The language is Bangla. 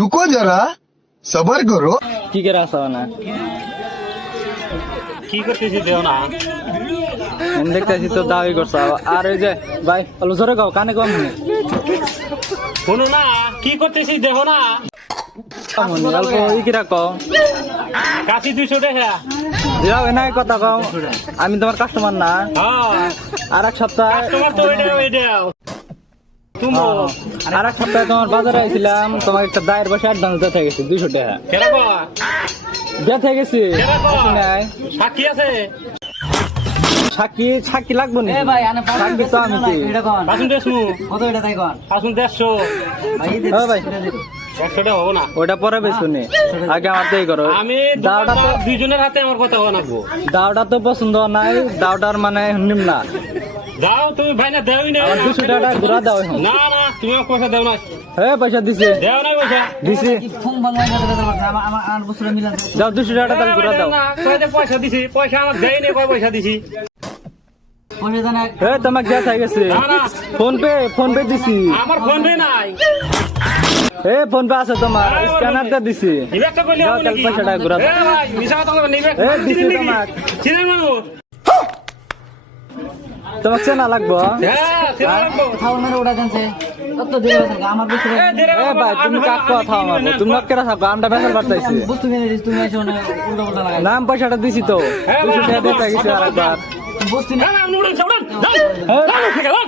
रुको जरा सबर करो। কি করে আসা না কি করতেছি দেও না আমি দেখতেছি তো দাবি করছ আর এই যে ভাই অল্প জোরে গাও কানে কম শোনো না কি করতেছি দেখো না অল্প ই কি রাখো কাশি 200 টাকা যাও নাই কথা কও আমি তোমার কাস্টমার না হ্যাঁ আর এক সপ্তাহ তোমার তো ওইটা তুমি আর এক সপ্তাহে তোমার বাজারে আইছিলাম তোমার একটা দায়ের বসে অ্যাডভান্স দিতে গেছি 200 টাকা কেরাবা দিতে গেছি নাই সাক্ষী আছে সাক্ষী লাগবো নি ভাই আনে সাক্ষী তো আমি কি এটা কোন পাঁচুন দেড়শো কত এটা তাই কোন পাঁচুন 150 ভাই ও ভাই 100 টাকা হবো না ওটা পরে বেশুনি আগে আমার তাই করো আমি দাওটা তো দুইজনের হাতে আমার কথা বানাবো দাওটা তো পছন্দ নাই দাওটার মানে নিম না দাও তুমি ভাই না দেওই না আমার 200 টাকা ঘুরা দাও এখন না না তুমি আমার পয়সা দাও না পয়সা দিছে দেও না পয়সা দিছে ফোন বাংলা আমার আমার বছর মিলান যাও 200 টাকা তাহলে ঘুরা দাও না কয় যে পয়সা দিছি পয়সা আমার দেই না কয় পয়সা দিছি পয়সা জানা তোমাকে দেওয়া হয়ে গেছে না না ফোন পে দিছি আমার ফোন পে নাই ফোন পে আছে তোমার স্ক্যানার দিয়ে দিছি নিবে তো কইলে হবে নাকি পয়সা টাকা ঘুরা দাও ভাই মিছা কথা বলবে নিবে দিছি তোমাক চিনেন মানুষ তোমাকে চেনা লাগবো হ্যাঁ চিনেন লাগবো খাওয়া মেরে ওটা জানছে কত দেরি হয়েছে আমার বছর ভাই তুমি কাক কথা আমার তুমি কেন থাকো আমরা বেসাল বাড়তাইছি বস্তু কিনে দিস তুমি এসে উল্টা উল্টা লাগাই নাম পয়সাটা দিছি তো 200 টাকা দিতে গেছে আরেকবার বস্তু না না নুড়ে সামনে যাও যাও ঠিক আছে